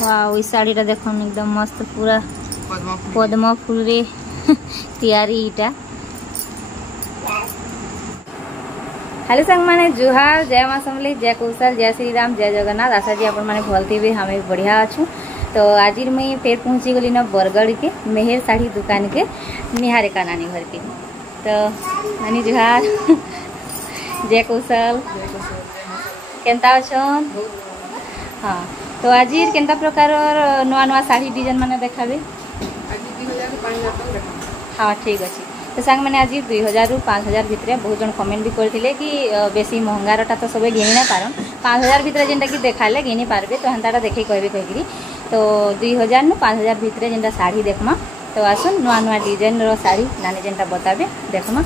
Wow, इस साड़ी देखो एकदम मस्त पूरा पद्म फूल रे तैयारी इटा। हेलो संग माने जुहार, जय मां समली, जय कौशल, जय श्री राम, जय जगन्नाथ। आशा जी अपन माने भल थी, हमें बढ़िया अच्छू। तो आज मुई फिर पहुँची गली ना बरगढ़ के मेहर साड़ी दुकान के निहारे का नानी घर के। तो नानी जुहार जय कौशल, केनता अछन? हाँ, तो आज केनता प्रकार नुआ नुआ साड़ी डिजाइन माने देखाबे? हाँ ठीक अच्छे। तो सांग मैंने आज 2000 रु 5000 भितर बहुत जन कमेंट भी करते कि बेसी महंगारटा तो सब घिनी ना पारन, 5000 भितर जेनटा कि देखाले घिनी पारबे। तो हेन्ता देखे कहबे कहीकि तो 2000 नु 5000 भितर जेनटा साड़ी देखमा। तो आसुन नुआ नुआ डिजाइन रो साड़ी नानी जेनटा बताबे देखमा।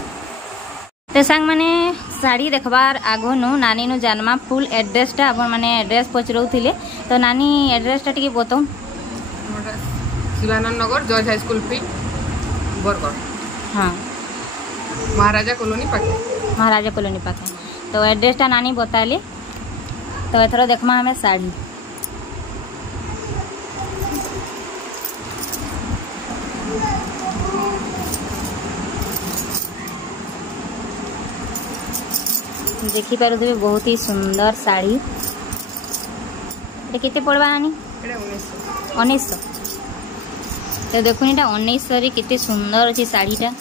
तो सांग माने साड़ी देखबार आगो नु नानी नु जानमा फुल एड्रेसटा अपन माने एड्रेस पचरौथिले। तो नानी एड्रेसटा टिके बताओ। Shivanand Nagar George high school field Bargarh. हाँ, महाराजा कॉलोनी पाखे। महाराजा कॉलोनी पाखे। तो एड्रेसटा नानी बताले। तो एथरो देखमा हमें साड़ी। देखी पारे बहुत ही सुंदर साड़ी। केते पड़वा नानी? 1900। तो देखो ये 1900 केते सुंदर अच्छी साड़ीटा।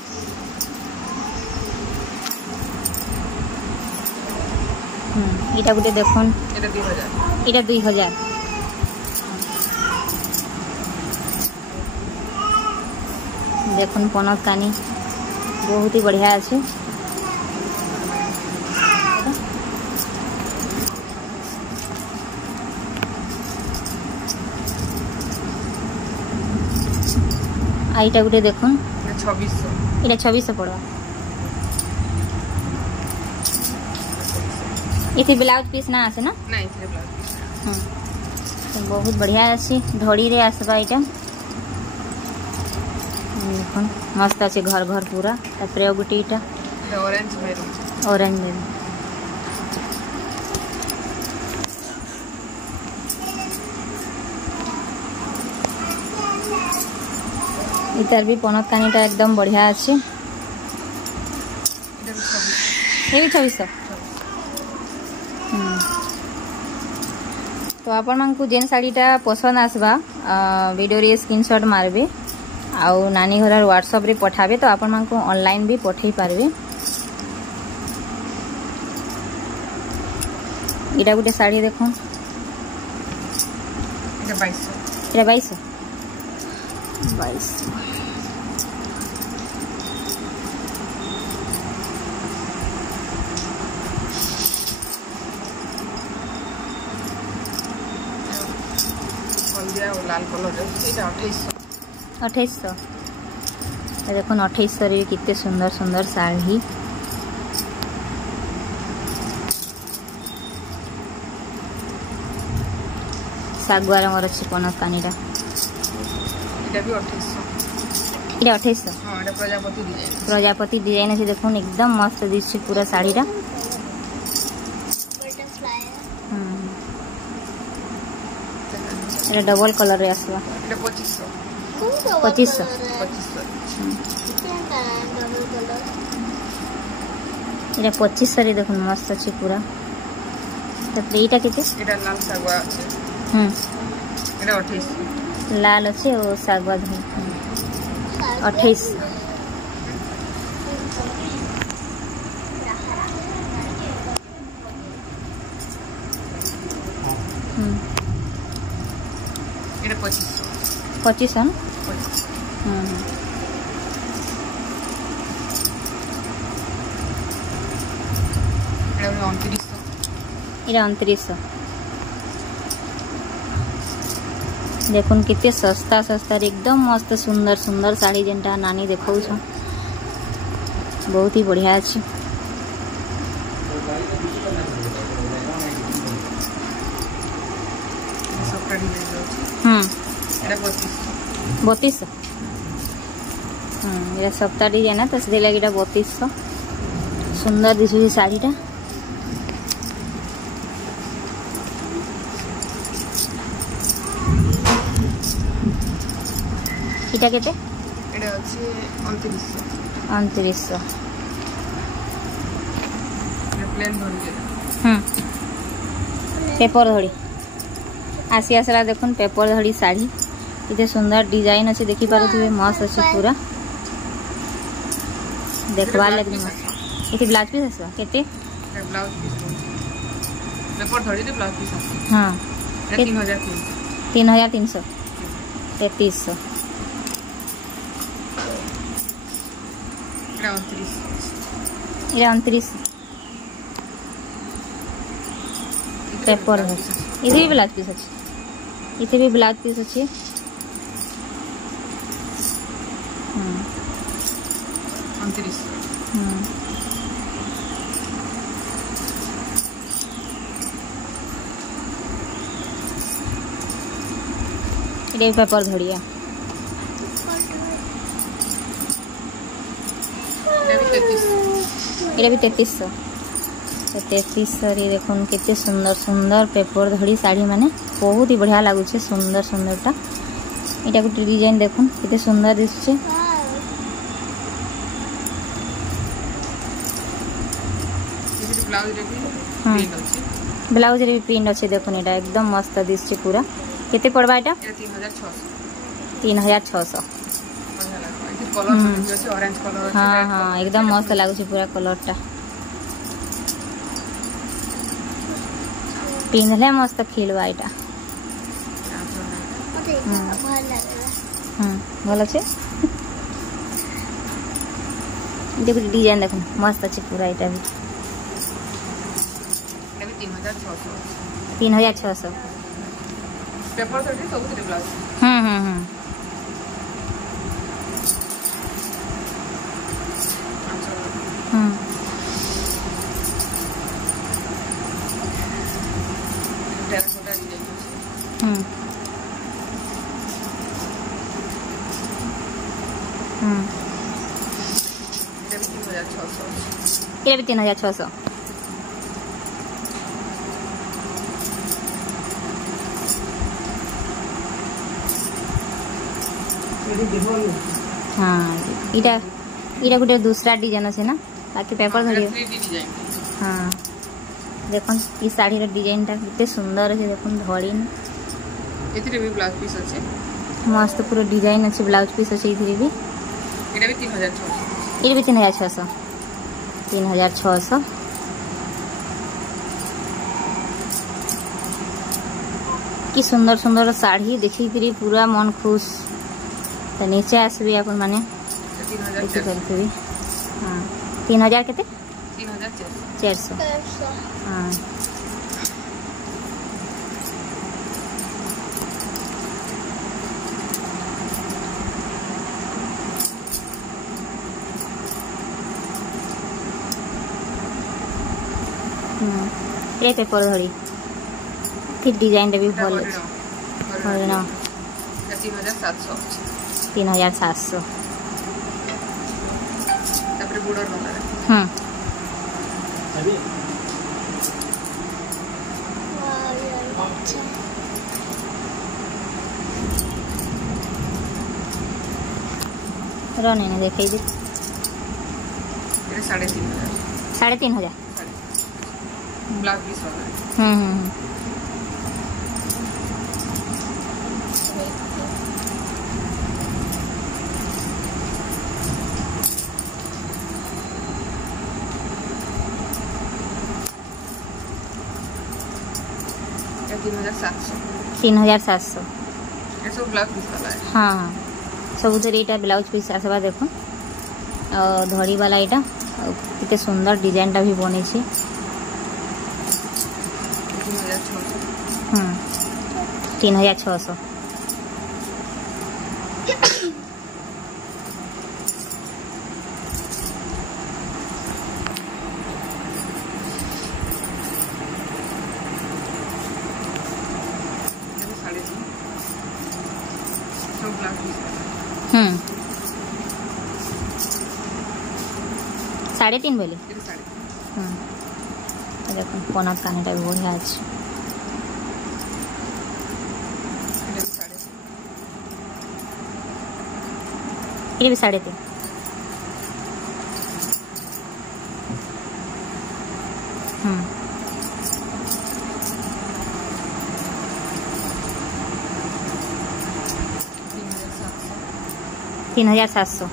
इटा गोटे देखुन, इटा 2000। देखुन पनत कानी बहुत ही बढ़िया अच्छे। आईटा गोटे देखुन 2600। इटा 2600 पड़वा। ये ब्लाउज पीस ना आसे ना? नहीं, ब्लाउज पीस। तो बहुत बढ़िया अच्छी धड़ी रे आसबा इटा। देखुन मस्त अच्छे घर घर पूरा। तापर गोटे इटा ऑरेंज मेरून। Orange maroon. इतार भी पनत कानीटा एकदम बढ़िया अच्छे। ये भी 2600। तो आपण मानकु जेन साड़ीटा पसंद आसबा वीडियो रे स्क्रीनशॉट मारबे आउ नानी घर व्हाट्सएप रे पठाबे। तो आपण मानकु ऑनलाइन भी पठेई पारबे। इटा गोटे साड़ी देखो, इटा 2200। इटा 2200। और लाल कलर 2800। देखो 2800 कितने सुंदर सुंदर साड़ी। सागुआ रंगर अच्छी पनत कानीटा। इटा भी 2800। इटा 2800। हां, इटा प्रजापति डिजाइन। प्रजापति डिजाइन अच्छे देखो एकदम मस्त दिसछि पूरा साड़ीटा। ये डबल कलर रे आसवा। इटा 2500। 2500। ये 2500 रे देखो मस्त अच्छी पूरा। तो एटा केते? इटा लाल सागवा আছে। इटा 2800। लाल अच्छे और सागवा 2800। इटा 2500। 2500 ना? इटा 2900। इटा 2900। देखुन कितने सस्ता सस्ता एकदम मस्त सुंदर सुंदर साड़ी जेनटा नानी देखौ छ। बहुत ही बढ़िया अच्छी। इटा 3200। ये सप्ताह डिजाइन है तो से लगे 3200। सुंदर दिशुची साड़ीटा। এটা কেতে এটা হচ্ছে 2900 2900 প্লেন ধরি पेपर धड़ी आसी आसला देखुन पेपर धड़ी साड़ी इतने सुंदर डिजाइन अच्छे देखी पारे मस्त अच्छे पूरा देखवार लगे मस्त ये ब्लाउज पीस आसवा केते ब्लाउज पीस पेपर धड़ी रे ब्लाउज पीस हां 3300 3300 29 पेपर इधर भी ब्लाउज पीस अच्छे इधर भी ब्लाउज पीस अच्छे 29 ये पेपर धड़िया ये भी 3300 देखुन केते सुंदर सुंदर पेपर धड़ी साड़ी माने बहुत ही बढ़िया लगुचे सुंदर सुंदरटा इटा गोटे डिजाइन देखुन केते सुंदर दिसुचे ब्लाउज रे भी प्रिंट अच्छे देखुन एटा एकदम मस्त दिसुचे पूरा केते पड़बा एटा 3600 हाँ हाँ एकदम मस्त लगुचे पूरा कलरटा पिंधले मस्त खिलवा एटा भल अच्छे देखो डिजाइन देखो मस्त अच्छे पूरा एटा भी 3600 पेपर धड़ी सब ब्लाउज ये भी 3600 हाँ इटा इटा गोटे दूसरा डिजाइन अच्छे ना बाकी पेपर धड़ी हाँ देखो ये साड़ी डिजाइन टा कितने सुंदर अच्छे देखो धड़ी एथिरे भी ब्लाउज पीस अच्छे मस्त पूरा डिजाइन अच्छे ब्लाउज पीस अच्छे इधर भी एटा भी 3600 ये भी 3600 कि सुंदर सुंदर साड़ी देखी पूरा मन खुश तो नीचे आसबी अपन माने 3000 हाँ 3000 केते 3400 हाँ ये पेपर धड़ी फिर डिजाइन भी भल ना 3700 तापर बॉर्डर वाला रने ने देखाई दे 3500 ब्लाउज पीस वाला ये 3700 ये सब ब्लाउज पीस वाला है हाँ हाँ सब उधर यहाँ ब्लाउज पीस आसवा देखो धड़ी वाला यहाँ कितने सुंदर डिजाइन टा भी बनी 3600 3.5 बोले देखो पनार कानीटा भी बढ़िया अच्छे ये भी 3.5। हम्म 3,700।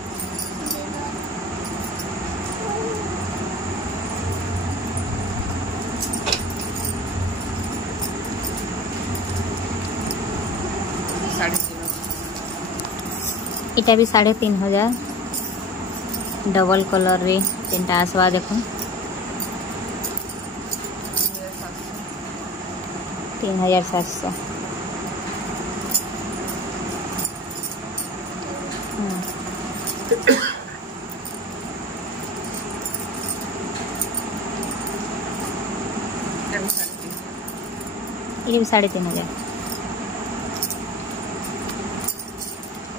इटा भी 3,500 डबल कलर रे तीनटा आसवा देखो 3,700। ये भी 3,500।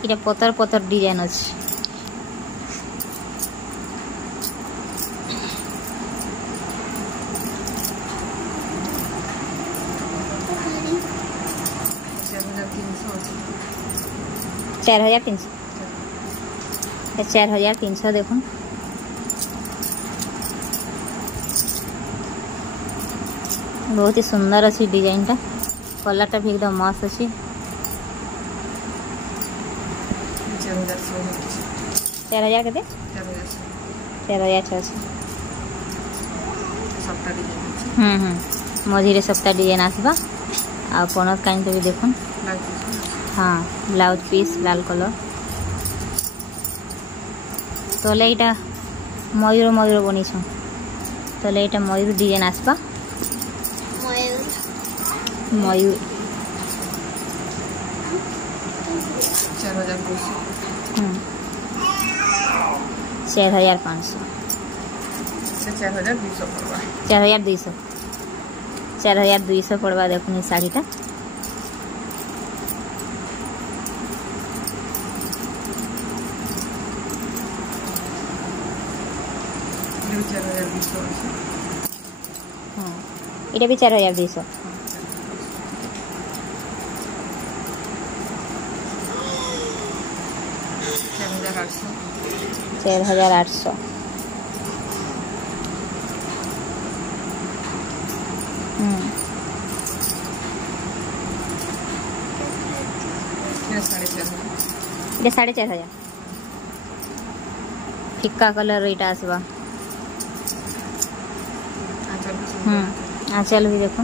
এটা পতর পতর ডিজাইন আছে। चार 4,300 देखो बहुत ही सुंदर अच्छी डिजाइन टा कलर टा भी एकदम मस्त अच्छी 4,000 के 4,600 मझे सप्ताह डिजाइन आसवा आ पनत काइन भी देखो हाँ ब्लाउज पीस लाल कलर तले यहाँ मयूर मयूर बनी तले यहाँ मयूर डिजाइन आसवा मयूर 4,500 4,200 पड़वा देखो साड़ी टा ये भी 4,200 4,800 ये 4,500 फिक्का कलर इटा आसवा आंचल भी देखो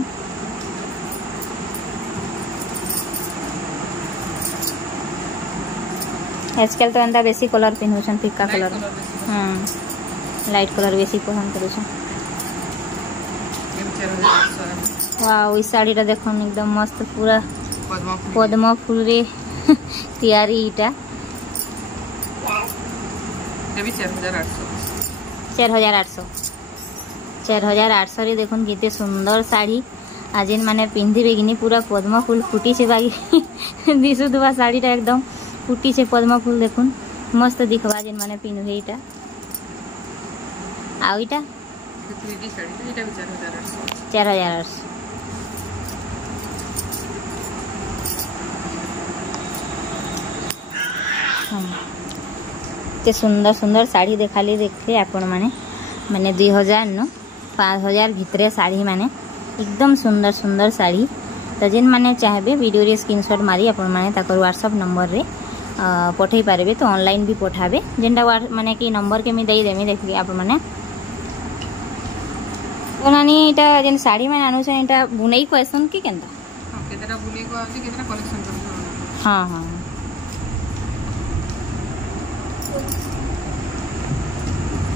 आजकल तो एंता बेसी कलर पिन्हुछन फिक्का कलर लाइट कलर बेसी पसंद करुछन। वाओ इस साड़ी टा देखो एकदम मस्त पूरा पद्म फूल रे तैयारी इटा 4,800 रे देखो कितने सुंदर साड़ी आज माने पिंधि कि पूरा पद्म फूल फुटी से बाकी दिशुवा साड़ीटा एकदम फुटी से पद्म फूल देखुन मस्त दिखवा जेन माने पिंधे इटा आ इटा 4,800 ते सुंदर सुंदर साड़ी देखाली देखते आपण माने माने 2,000 न 5,000 भितरे साड़ी माने एकदम सुंदर सुंदर साड़ी तो जेन माने चाहे वीडियो रे स्क्रीनशॉट मारी आपण माने ताकर व्हाट्सएप नंबर रे पठे पारे तो ऑनलाइन भी पठाबे जेनटा माने कि नंबर के मी देई देमी देखि आपण माने तो नानी इटा जेन साड़ी माने आनु छै इटा बुनेई क्वेश्चन की केनता केतरा बुनेई को आछि केतरा कलेक्शन कर हां हां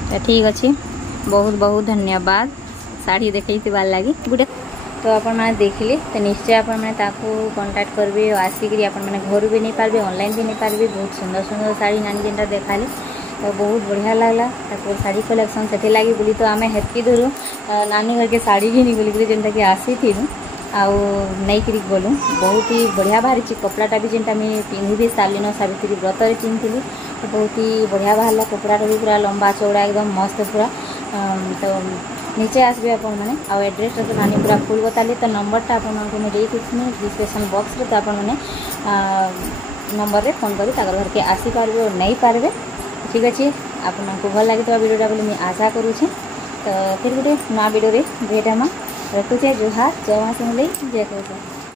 तो ठीक अच्छे बहुत बहुत धन्यवाद साड़ी देखते बार लगी गुड तो आप देखिले तो निश्चय आपने कांटाक्ट करेंगे आसिक आपने घर भी नहीं पारे ऑनलाइन भी नहीं पारे बहुत सुंदर सुंदर साड़ी नानी जेनटा देखाले तो बहुत बढ़िया लगला साड़ी कलेक्शन से लगी बोली तो आम हेतकी दूर नानी घर के साड़ी भी नहीं बोलिक जेनटा कि आसी थी आउ नहीं करी गलु बहुत ही बढ़िया बाहरी कपड़ाटा भी जेनटा मुझे पिंधि भी सारिन सावित्री व्रत रे पिंधि तो बहुत ही बढ़िया बाहर कपड़ाटा भी पूरा लंबा चौड़ा एकदम मस्त पूरा तो नीचे आसबे आप एड्रेस तो नानी पूरा फुल बताली तो नंबरटा आपको मुझे डिस्क्रिप्शन बॉक्स रे तो आपने नंबर रे फोन करी ताकर घर के आसी पारबे और नहीं पारबे। ठीक अच्छे आपको भल लगी वीडियोटा बोली मुझे आशा करुँचे। तो फिर गोटे नया वीडियो रे भेट हमा रखुचे। जुहार जय मां समलेई जय कृष्ण।